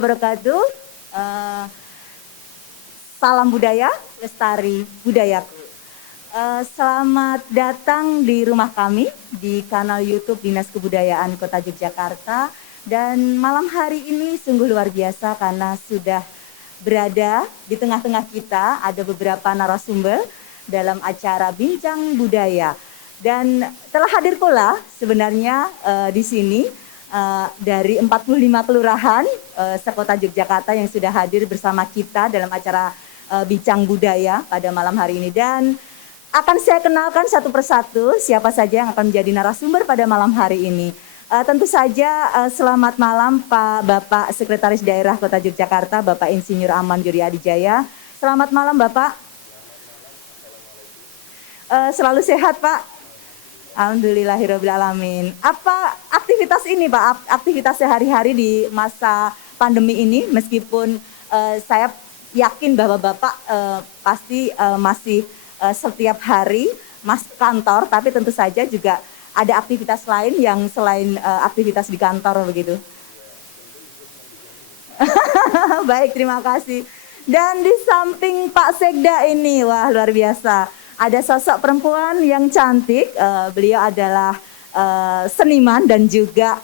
wabarakatuh. Eh, Salam budaya, lestari budayaku. Selamat datang di rumah kami di kanal YouTube Dinas Kebudayaan Kota Yogyakarta. Dan malam hari ini sungguh luar biasa karena sudah berada di tengah-tengah kita ada beberapa narasumber dalam acara Bincang Budaya. Dan telah hadir pula sebenarnya di sini dari 45 kelurahan sekota Yogyakarta yang sudah hadir bersama kita dalam acara Bincang Budaya pada malam hari ini. Dan akan saya kenalkan satu persatu siapa saja yang akan menjadi narasumber pada malam hari ini. Tentu saja selamat malam Pak Bapak Sekretaris Daerah Kota Yogyakarta, Bapak Insinyur Aman Yuri Adijaya. Selamat malam Bapak. Selalu sehat Pak. Alhamdulillahirrahmanirrahim. Apa aktivitas ini Pak, aktivitas sehari-hari di masa pandemi ini, meskipun saya yakin bahwa Bapak pasti masih setiap hari masuk kantor, tapi tentu saja juga ada aktivitas lain yang selain aktivitas di kantor begitu. Baik, terima kasih. Dan di samping Pak Sekda ini, wah luar biasa. Ada sosok perempuan yang cantik, beliau adalah seniman dan juga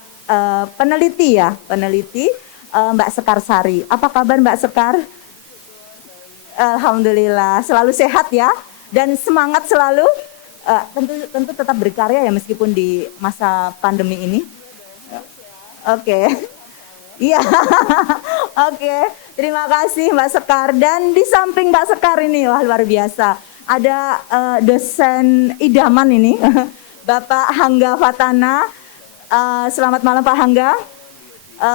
peneliti ya, peneliti Mbak Sekar Sari. Apa kabar Mbak Sekar? Alhamdulillah, selalu sehat ya dan semangat selalu. Tentu tetap berkarya ya meskipun di masa pandemi ini. Oke. Iya. Oke, terima kasih Mbak Sekar. Dan di samping Mbak Sekar ini, wah luar biasa. Ada dosen idaman ini, Bapak Hangga Fatana. Selamat malam Pak Hangga.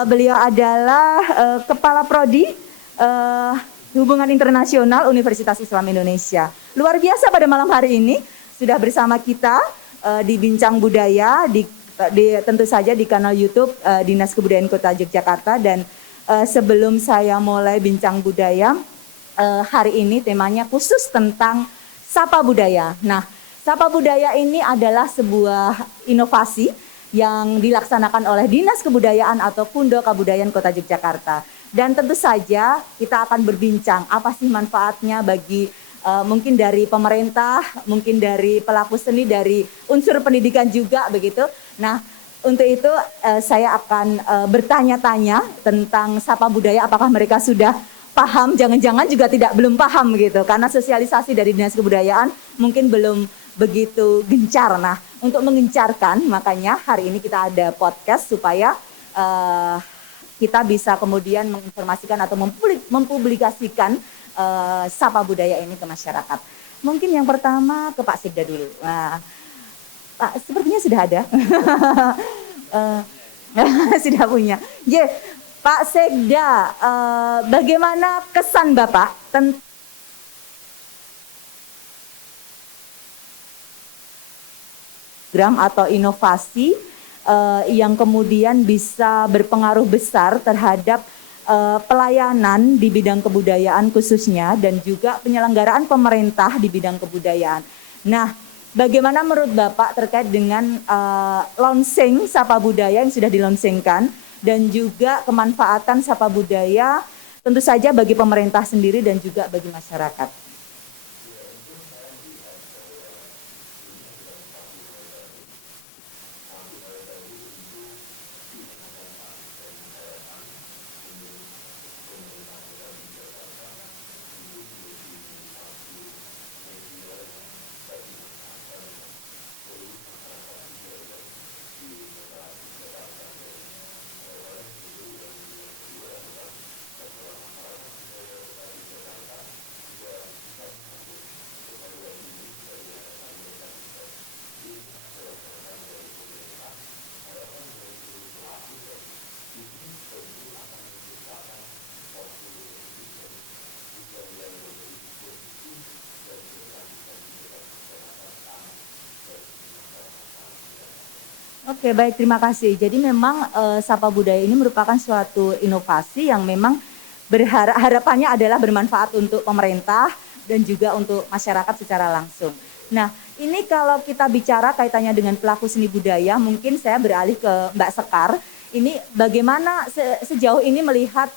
Beliau adalah Kepala Prodi Hubungan Internasional Universitas Islam Indonesia. Luar biasa pada malam hari ini sudah bersama kita di Bincang Budaya, tentu saja di kanal YouTube Dinas Kebudayaan Kota Yogyakarta. Dan sebelum saya mulai Bincang Budaya, hari ini temanya khusus tentang Sapa Budaya. Nah, Sapa Budaya ini adalah sebuah inovasi yang dilaksanakan oleh Dinas Kebudayaan atau Pundo Kabudayaan Kota Yogyakarta. Dan tentu saja kita akan berbincang apa sih manfaatnya bagi mungkin dari pemerintah, mungkin dari pelaku seni, dari unsur pendidikan juga begitu. Nah, untuk itu saya akan bertanya-tanya tentang Sapa Budaya, apakah mereka sudah paham, jangan-jangan juga belum paham gitu, karena sosialisasi dari Dinas Kebudayaan mungkin belum begitu gencar. Nah, untuk mengencarkan, makanya hari ini kita ada podcast supaya kita bisa kemudian menginformasikan atau mempublikasikan Sapa Budaya ini ke masyarakat. Mungkin yang pertama ke Pak Sekda dulu. Nah, Pak sepertinya sudah ada. Sudah punya. Pak Sekda, bagaimana kesan Bapak tentang program atau inovasi yang kemudian bisa berpengaruh besar terhadap pelayanan di bidang kebudayaan khususnya dan juga penyelenggaraan pemerintah di bidang kebudayaan. Nah, bagaimana menurut Bapak terkait dengan launching Sapa Budaya yang sudah dilaunchingkan dan juga kemanfaatan Sapa Budaya tentu saja bagi pemerintah sendiri dan juga bagi masyarakat? Oke, baik, terima kasih. Jadi memang Sapa Budaya ini merupakan suatu inovasi yang memang harapannya adalah bermanfaat untuk pemerintah dan juga untuk masyarakat secara langsung. Nah, ini kalau kita bicara kaitannya dengan pelaku seni budaya, mungkin saya beralih ke Mbak Sekar. ini bagaimana sejauh ini melihat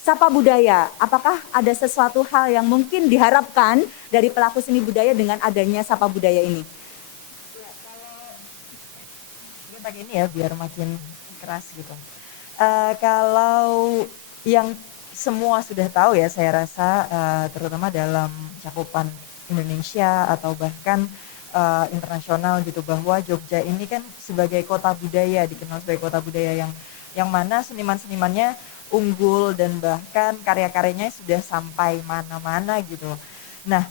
Sapa Budaya? Apakah ada sesuatu hal yang mungkin diharapkan dari pelaku seni budaya dengan adanya Sapa Budaya ini? Ya, kalau ini ya biar makin keras gitu. Kalau yang semua sudah tahu ya, saya rasa terutama dalam cakupan Indonesia atau bahkan internasional gitu, bahwa Jogja ini kan sebagai kota budaya, dikenal sebagai kota budaya yang mana seniman-senimannya unggul dan bahkan karya-karyanya sudah sampai mana-mana gitu. Nah,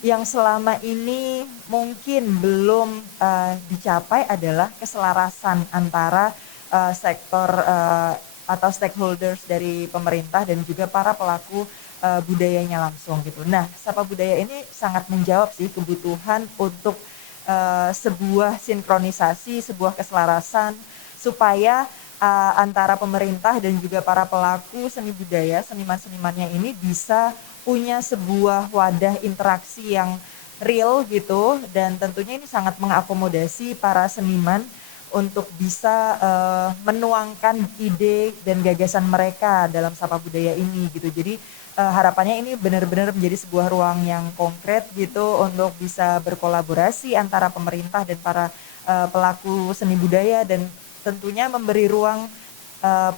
yang selama ini mungkin belum dicapai adalah keselarasan antara sektor atau stakeholders dari pemerintah dan juga para pelaku budayanya langsung gitu. Nah, Sapa Budaya ini sangat menjawab sih kebutuhan untuk sebuah sinkronisasi, sebuah keselarasan supaya antara pemerintah dan juga para pelaku seni budaya, seniman-senimannya ini bisa punya sebuah wadah interaksi yang real gitu, dan tentunya ini sangat mengakomodasi para seniman untuk bisa menuangkan ide dan gagasan mereka dalam Sapa Budaya ini gitu. Jadi harapannya ini benar-benar menjadi sebuah ruang yang konkret gitu untuk bisa berkolaborasi antara pemerintah dan para pelaku seni budaya, dan tentunya memberi ruang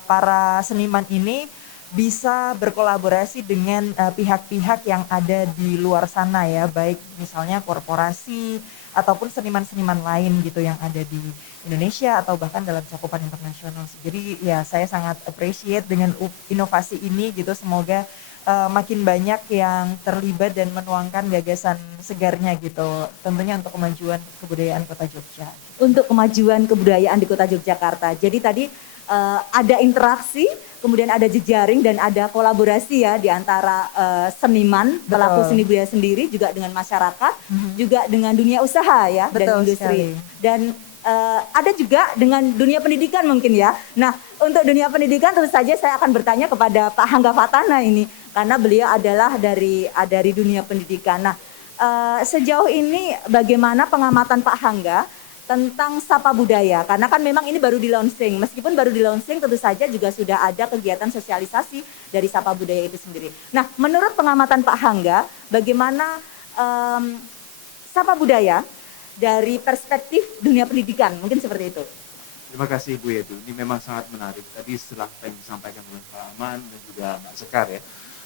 para seniman ini bisa berkolaborasi dengan pihak-pihak yang ada di luar sana ya, baik misalnya korporasi ataupun seniman-seniman lain gitu yang ada di Indonesia atau bahkan dalam cakupan internasional. Jadi ya saya sangat appreciate dengan inovasi ini gitu, semoga makin banyak yang terlibat dan menuangkan gagasan segarnya gitu, tentunya untuk kemajuan kebudayaan Kota Jogja. Untuk kemajuan kebudayaan di Kota Yogyakarta. Jadi tadi ada interaksi, kemudian ada jejaring dan ada kolaborasi ya di antara seniman, pelaku seni budaya sendiri, juga dengan masyarakat, juga dengan dunia usaha ya, dan industri. Sekali. Dan ada juga dengan dunia pendidikan mungkin ya. Nah, untuk dunia pendidikan tentu saja saya akan bertanya kepada Pak Hangga Fatana ini, karena beliau adalah dari dunia pendidikan. Nah, sejauh ini bagaimana pengamatan Pak Hangga tentang Sapa Budaya, karena kan memang ini baru di launching. Meskipun baru di launching, tentu saja juga sudah ada kegiatan sosialisasi dari Sapa Budaya itu sendiri. Nah, menurut pengamatan Pak Hangga, bagaimana Sapa Budaya dari perspektif dunia pendidikan, mungkin seperti itu. Terima kasih Bu Yedu, ini memang sangat menarik. Tadi setelah yang disampaikan oleh Pak Aman dan juga Mbak Sekar ya,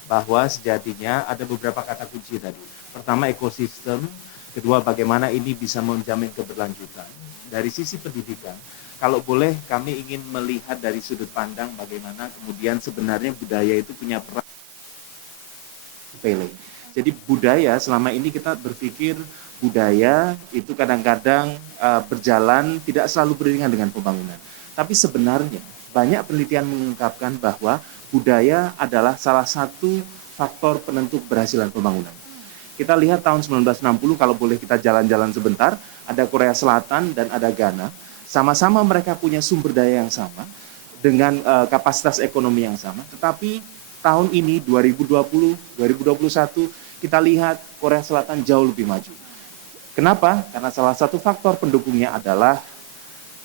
bahwa sejatinya ada beberapa kata kunci tadi. Pertama, ekosistem. Kedua, bagaimana ini bisa menjamin keberlanjutan. Dari sisi pendidikan, kalau boleh kami ingin melihat dari sudut pandang bagaimana kemudian sebenarnya budaya itu punya peran sepele. Jadi budaya selama ini kita berpikir budaya itu kadang-kadang berjalan tidak selalu beriringan dengan pembangunan. Tapi sebenarnya banyak penelitian mengungkapkan bahwa budaya adalah salah satu faktor penentu keberhasilan pembangunan. Kita lihat tahun 1960, kalau boleh kita jalan-jalan sebentar, ada Korea Selatan dan ada Ghana. Sama-sama mereka punya sumber daya yang sama, dengan kapasitas ekonomi yang sama. Tetapi tahun ini, 2020, 2021, kita lihat Korea Selatan jauh lebih maju. Kenapa? Karena salah satu faktor pendukungnya adalah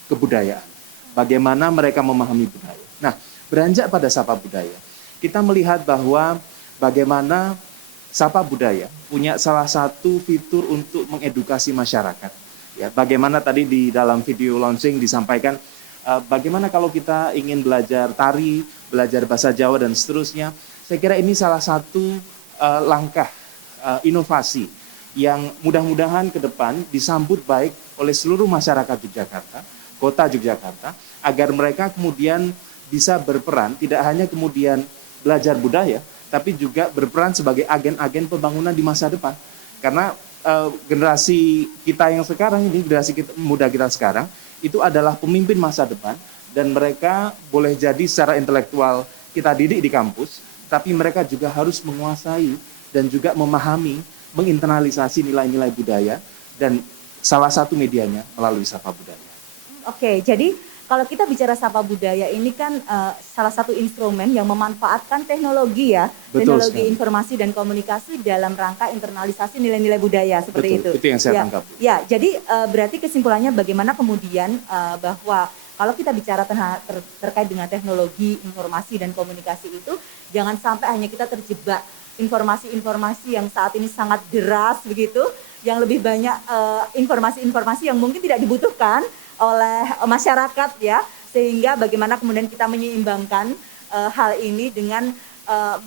kebudayaan. Bagaimana mereka memahami budaya. Nah, beranjak pada Sapa Budaya, kita melihat bahwa bagaimana Sapa Budaya punya salah satu fitur untuk mengedukasi masyarakat. Ya, bagaimana tadi di dalam video launching disampaikan, bagaimana kalau kita ingin belajar tari, belajar bahasa Jawa dan seterusnya. Saya kira ini salah satu langkah inovasi yang mudah-mudahan ke depan disambut baik oleh seluruh masyarakat Yogyakarta, kota Yogyakarta, agar mereka kemudian bisa berperan, tidak hanya kemudian belajar budaya, tapi juga berperan sebagai agen-agen pembangunan di masa depan. Karena generasi kita yang sekarang ini, generasi muda kita sekarang, itu adalah pemimpin masa depan, dan mereka boleh jadi secara intelektual kita didik di kampus, tapi mereka juga harus menguasai dan juga memahami, menginternalisasi nilai-nilai budaya, dan salah satu medianya melalui Sapa Budaya. Oke, jadi kalau kita bicara Sapa Budaya ini kan salah satu instrumen yang memanfaatkan teknologi ya, Betul teknologi sekali. Informasi dan komunikasi dalam rangka internalisasi nilai-nilai budaya seperti Betul, itu. Itu yang saya tangkap. Ya, jadi berarti kesimpulannya bagaimana kemudian bahwa kalau kita bicara terkait dengan teknologi, informasi dan komunikasi itu, jangan sampai hanya kita terjebak informasi-informasi yang saat ini sangat deras begitu, yang lebih banyak informasi-informasi yang mungkin tidak dibutuhkan oleh masyarakat ya, sehingga bagaimana kemudian kita menyeimbangkan hal ini dengan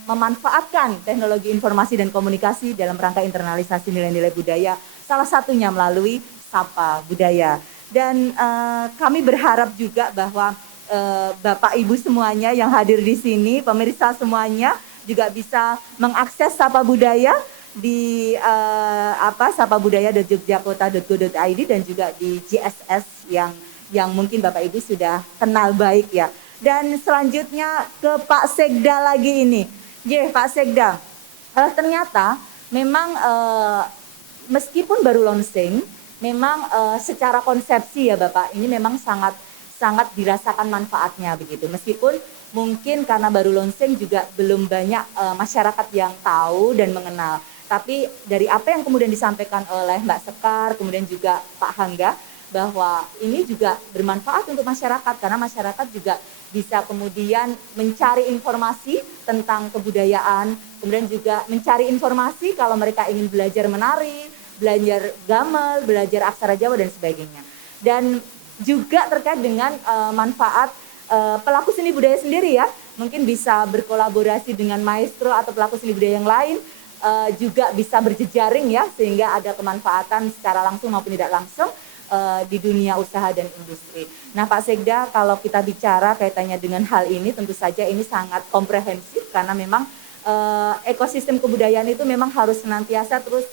memanfaatkan teknologi informasi dan komunikasi dalam rangka internalisasi nilai-nilai budaya, salah satunya melalui Sapa Budaya. Dan kami berharap juga bahwa Bapak Ibu semuanya yang hadir di sini, pemirsa semuanya juga bisa mengakses Sapa Budaya di sapabudaya.jogjakota.go.id dan juga di GSS yang mungkin Bapak Ibu sudah kenal baik ya. Dan selanjutnya ke Pak Sekda lagi ini. Pak Sekda, ternyata memang meskipun baru launching, memang secara konsepsi ya Bapak, ini memang sangat dirasakan manfaatnya begitu. Meskipun mungkin karena baru launching juga belum banyak masyarakat yang tahu dan mengenal. Tapi dari apa yang kemudian disampaikan oleh Mbak Sekar, kemudian juga Pak Hangga, bahwa ini juga bermanfaat untuk masyarakat karena masyarakat juga bisa kemudian mencari informasi tentang kebudayaan, kemudian juga mencari informasi kalau mereka ingin belajar menari, belajar gamel, belajar aksara Jawa dan sebagainya. Dan juga terkait dengan manfaat pelaku seni budaya sendiri ya, mungkin bisa berkolaborasi dengan maestro atau pelaku seni budaya yang lain, juga bisa berjejaring ya, sehingga ada kemanfaatan secara langsung maupun tidak langsung di dunia usaha dan industri. Nah Pak Sekda, kalau kita bicara kaitannya dengan hal ini, tentu saja ini sangat komprehensif karena memang ekosistem kebudayaan itu memang harus senantiasa terus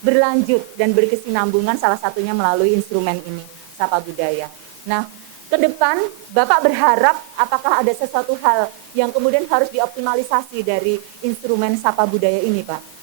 berlanjut dan berkesinambungan, salah satunya melalui instrumen ini, Sapa Budaya. Nah, ke depan Bapak berharap apakah ada sesuatu hal yang kemudian harus dioptimalisasi dari instrumen Sapa Budaya ini, Pak?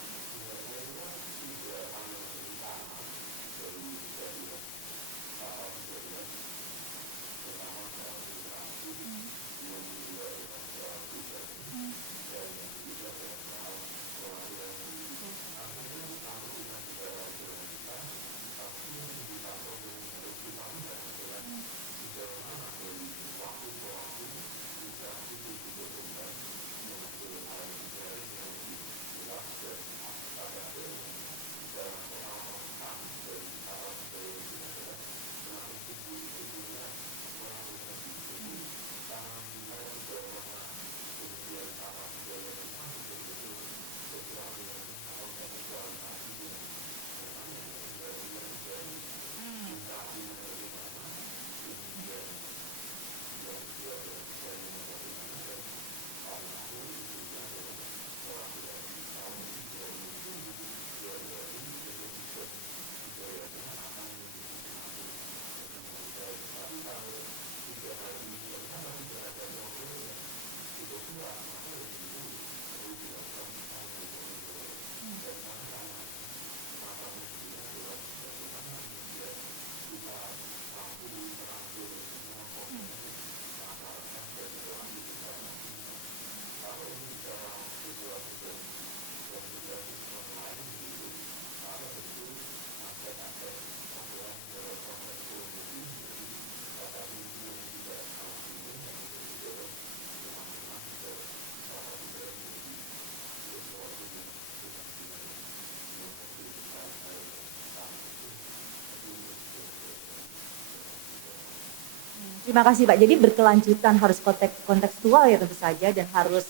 Terima kasih Pak. Jadi berkelanjutan, harus kontekstual ya tentu saja, dan harus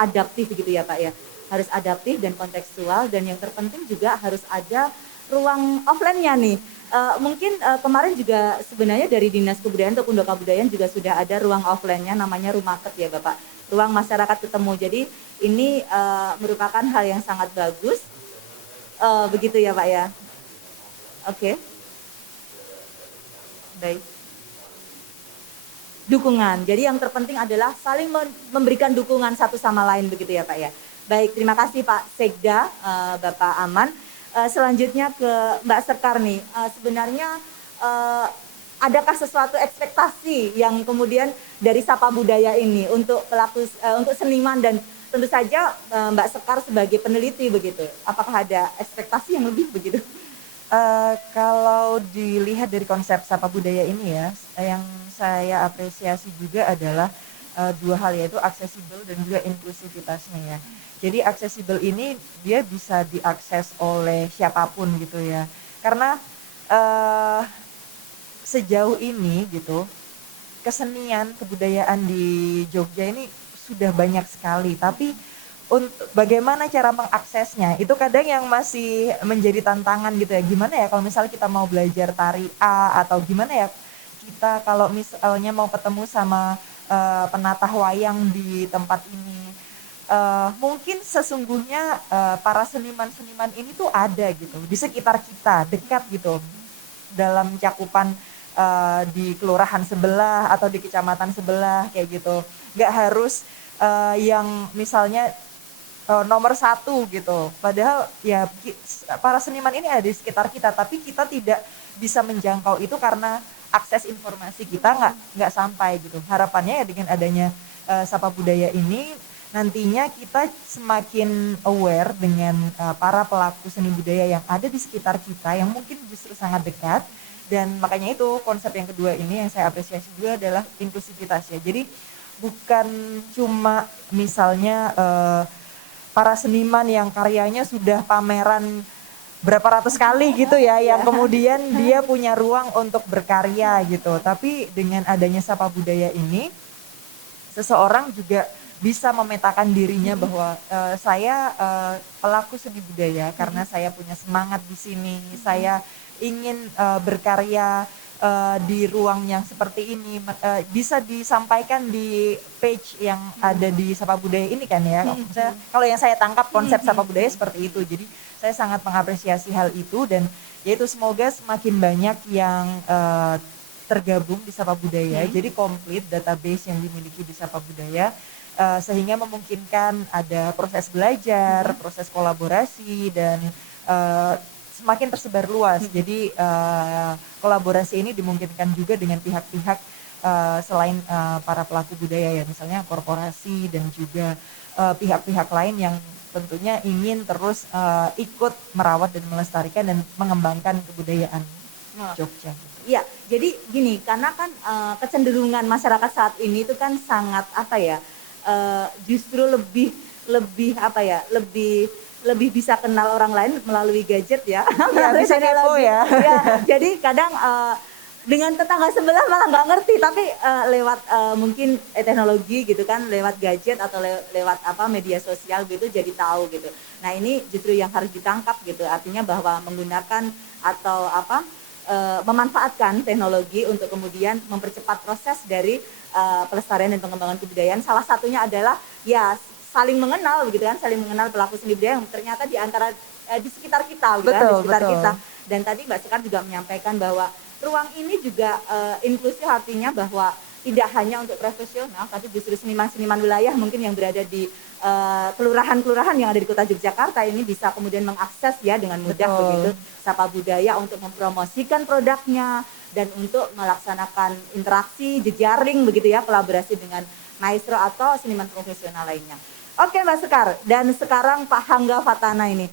adaptif gitu ya Pak ya. Harus adaptif dan kontekstual, dan yang terpenting juga harus ada ruang offline-nya nih. Mungkin kemarin juga sebenarnya dari Dinas Kebudayaan atau Undok Kabudayaan juga sudah ada ruang offline-nya, namanya Rumaket ya Bapak. Ruang masyarakat ketemu. Jadi ini merupakan hal yang sangat bagus. Begitu ya Pak ya. Oke. Baik. Dukungan. Jadi yang terpenting adalah saling memberikan dukungan satu sama lain begitu ya Pak ya. Baik, terima kasih Pak Sekda, Bapak Aman. Selanjutnya ke Mbak Sekar nih. Sebenarnya adakah sesuatu ekspektasi yang kemudian dari Sapa Budaya ini untuk pelaku untuk seniman dan tentu saja Mbak Sekar sebagai peneliti begitu. Apakah ada ekspektasi yang lebih begitu? Kalau dilihat dari konsep Sapa Budaya ini ya, yang saya apresiasi juga adalah dua hal, yaitu aksesibel dan juga inklusivitasnya ya. Jadi aksesibel ini dia bisa diakses oleh siapapun gitu ya. Karena eh, sejauh ini gitu, kesenian kebudayaan di Jogja ini sudah banyak sekali, tapi untuk bagaimana cara mengaksesnya itu kadang yang masih menjadi tantangan gitu ya. Gimana ya kalau misalnya kita mau belajar tari A, atau gimana ya kita kalau misalnya mau ketemu sama penata wayang di tempat ini. Mungkin sesungguhnya para seniman-seniman ini tuh ada gitu di sekitar kita, dekat gitu, dalam cakupan di kelurahan sebelah atau di kecamatan sebelah kayak gitu. Nggak harus yang misalnya nomor satu gitu. Padahal ya para seniman ini ada di sekitar kita, tapi kita tidak bisa menjangkau itu karena akses informasi kita nggak sampai gitu. Harapannya ya dengan adanya Sapa Budaya ini nantinya kita semakin aware dengan para pelaku seni budaya yang ada di sekitar kita yang mungkin justru sangat dekat. Dan makanya itu konsep yang kedua ini yang saya apresiasi juga adalah inklusivitas ya. Jadi bukan cuma misalnya para seniman yang karyanya sudah pameran berapa ratus kali gitu ya, yang kemudian dia punya ruang untuk berkarya gitu. Tapi dengan adanya Sapa Budaya ini, seseorang juga bisa memetakan dirinya bahwa saya pelaku seni budaya karena saya punya semangat di sini, saya ingin berkarya di ruang yang seperti ini, bisa disampaikan di page yang ada di Sapa Budaya ini kan ya. Kalau yang saya tangkap konsep Sapa Budaya seperti itu. Jadi saya sangat mengapresiasi hal itu, dan yaitu semoga semakin banyak yang tergabung di Sapa Budaya. Jadi komplit database yang dimiliki di Sapa Budaya, sehingga memungkinkan ada proses belajar, proses kolaborasi, dan semakin tersebar luas. Jadi kolaborasi ini dimungkinkan juga dengan pihak-pihak selain para pelaku budaya ya, misalnya korporasi dan juga pihak-pihak lain yang tentunya ingin terus ikut merawat dan melestarikan dan mengembangkan kebudayaan Jogja. Iya, jadi gini, karena kan kecenderungan masyarakat saat ini itu kan sangat apa ya, justru lebih apa ya, lebih bisa kenal orang lain melalui gadget ya. Ya, bisa kepo ya. Ya, jadi kadang dengan tetangga sebelah malah nggak ngerti, tapi lewat mungkin teknologi gitu kan, lewat gadget atau lewat apa media sosial gitu jadi tahu gitu. Nah ini justru yang harus ditangkap gitu, artinya bahwa menggunakan atau apa memanfaatkan teknologi untuk kemudian mempercepat proses dari pelestarian dan pengembangan kebudayaan. Salah satunya adalah ya saling mengenal begitu kan, saling mengenal pelaku seni budaya yang ternyata di antara di sekitar kita gitu kan, di sekitar kita. Dan tadi Mbak Sekar juga menyampaikan bahwa ruang ini juga inklusif, artinya bahwa tidak hanya untuk profesional, tapi justru seniman-seniman wilayah mungkin yang berada di kelurahan-kelurahan yang ada di Kota Yogyakarta ini bisa kemudian mengakses ya dengan mudah begitu Sapa Budaya untuk mempromosikan produknya dan untuk melaksanakan interaksi, jejaring begitu ya, kolaborasi dengan maestro atau seniman profesional lainnya. Oke Mbak Sekar, dan sekarang Pak Hangga Fatana ini.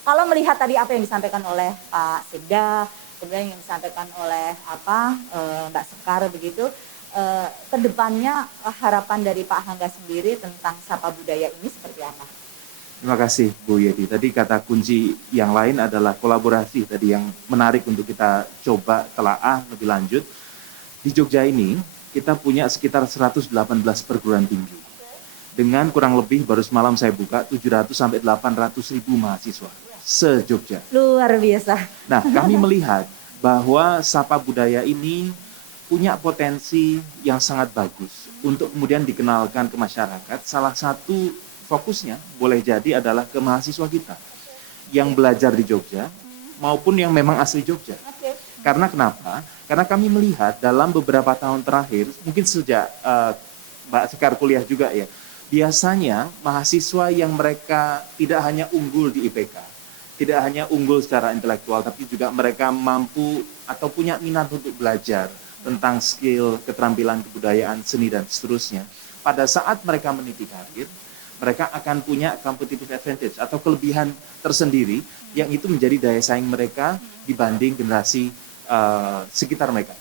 Kalau melihat tadi apa yang disampaikan oleh Pak Sekda, kemudian yang disampaikan oleh Mbak Sekar begitu, kedepannya harapan dari Pak Hangga sendiri tentang Sapa Budaya ini seperti apa? Terima kasih Bu Yedi. Tadi kata kunci yang lain adalah kolaborasi tadi yang menarik untuk kita coba telaah lebih lanjut. Di Jogja ini kita punya sekitar 118 perguruan tinggi. Dengan kurang lebih baru semalam saya buka 700 sampai 800 ribu mahasiswa se-Jogja. Luar biasa. Nah, kami melihat bahwa Sapa Budaya ini punya potensi yang sangat bagus untuk kemudian dikenalkan ke masyarakat. Salah satu fokusnya boleh jadi adalah ke mahasiswa kita yang belajar di Jogja maupun yang memang asli Jogja. Karena kenapa? Karena kami melihat dalam beberapa tahun terakhir, mungkin sejak Mbak Sekar kuliah juga ya, biasanya mahasiswa yang mereka tidak hanya unggul di IPK, tidak hanya unggul secara intelektual, tapi juga mereka mampu atau punya minat untuk belajar tentang skill, keterampilan, kebudayaan, seni, dan seterusnya. Pada saat mereka meniti karir, mereka akan punya competitive advantage atau kelebihan tersendiri yang itu menjadi daya saing mereka dibanding generasi sekitar mereka.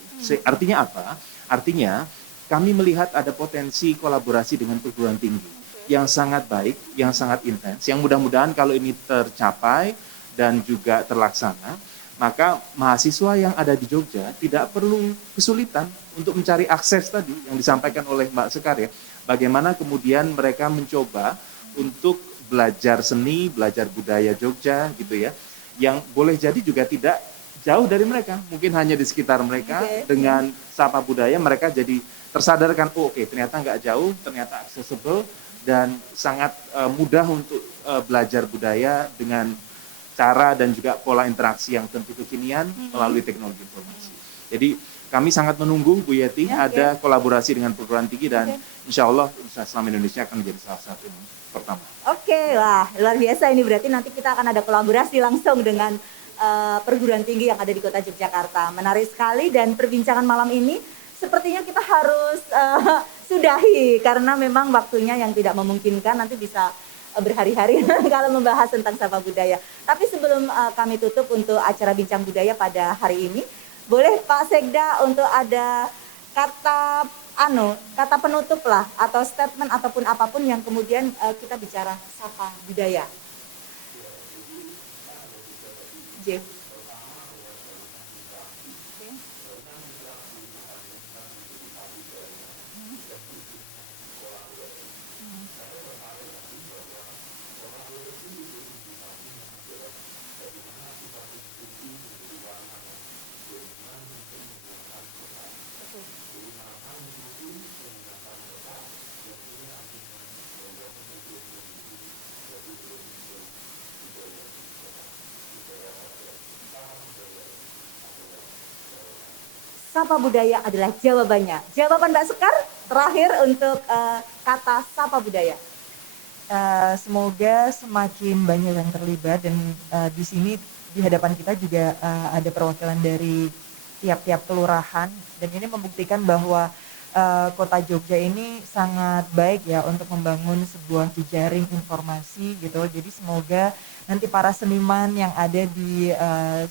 Artinya apa? Artinya kami melihat ada potensi kolaborasi dengan perguruan tinggi yang sangat baik, yang sangat intens, yang mudah-mudahan kalau ini tercapai dan juga terlaksana, maka mahasiswa yang ada di Jogja tidak perlu kesulitan untuk mencari akses tadi yang disampaikan oleh Mbak Sekar ya. Bagaimana kemudian mereka mencoba untuk belajar seni, belajar budaya Jogja gitu ya, yang boleh jadi juga tidak jauh dari mereka, mungkin hanya di sekitar mereka. Dengan Sapa Budaya mereka jadi tersadarkan, oh oke, ternyata nggak jauh, ternyata accessible dan sangat mudah untuk belajar budaya dengan cara dan juga pola interaksi yang tentu kekinian melalui teknologi informasi. Jadi kami sangat menunggu Bu Yeti ada kolaborasi dengan perguruan tinggi dan insya Allah Universitas Islam Indonesia akan menjadi salah satu yang pertama. Oke, wah luar biasa ini, berarti nanti kita akan ada kolaborasi langsung dengan perguruan tinggi yang ada di Kota Yogyakarta. Menarik sekali, dan perbincangan malam ini sepertinya kita harus sudahi karena memang waktunya yang tidak memungkinkan, nanti bisa berhari-hari kalau membahas tentang Sapa Budaya. Tapi sebelum kami tutup untuk acara Bincang Budaya pada hari ini, boleh Pak Sekda untuk ada kata penutup lah, atau statement ataupun apapun yang kemudian kita bicara Sapa Budaya. J. Sapa Budaya adalah jawabannya. Jawaban Mbak Sekar terakhir untuk kata Sapa Budaya. Semoga semakin banyak yang terlibat, dan di sini di hadapan kita juga ada perwakilan dari tiap-tiap kelurahan, dan ini membuktikan bahwa Kota Jogja ini sangat baik ya untuk membangun sebuah jejaring informasi gitu. Jadi semoga nanti para seniman yang ada di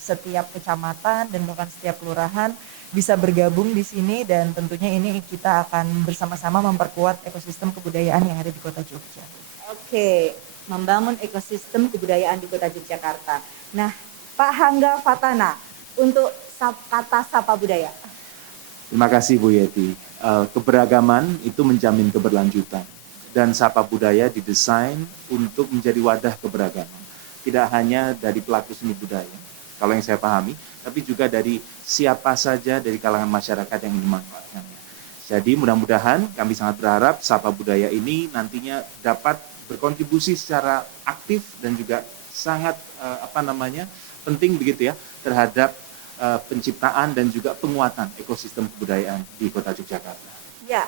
setiap kecamatan dan bahkan setiap kelurahan bisa bergabung di sini, dan tentunya ini kita akan bersama-sama memperkuat ekosistem kebudayaan yang ada di Kota Jogja. Oke, membangun ekosistem kebudayaan di Kota Yogyakarta. Nah, Pak Hangga Fatana untuk kata Sapa Budaya. Terima kasih Bu Yeti. Keberagaman itu menjamin keberlanjutan, dan Sapa Budaya didesain untuk menjadi wadah keberagaman. Tidak hanya dari pelaku seni budaya, kalau yang saya pahami, tapi juga dari siapa saja dari kalangan masyarakat yang dimanfaatkannya. Jadi mudah-mudahan kami sangat berharap Sapa Budaya ini nantinya dapat berkontribusi secara aktif dan juga sangat penting begitu ya terhadap penciptaan dan juga penguatan ekosistem kebudayaan di Kota Yogyakarta. Ya,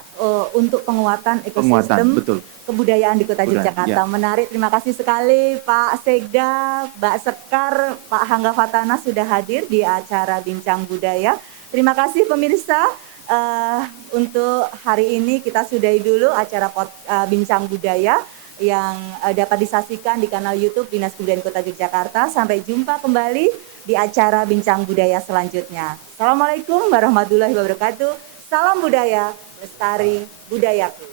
untuk penguatan ekosistem kebudayaan di Kota Yogyakarta. Ya. Menarik, terima kasih sekali Pak Sekda, Mbak Sekar, Pak Hangga Fatana sudah hadir di acara Bincang Budaya. Terima kasih pemirsa, untuk hari ini kita sudahi dulu acara Bincang Budaya yang dapat disaksikan di kanal YouTube Dinas Kebudayaan Kota Yogyakarta. Sampai jumpa kembali di acara Bincang Budaya selanjutnya. Assalamualaikum warahmatullahi wabarakatuh. Salam budaya, lestari budayaku.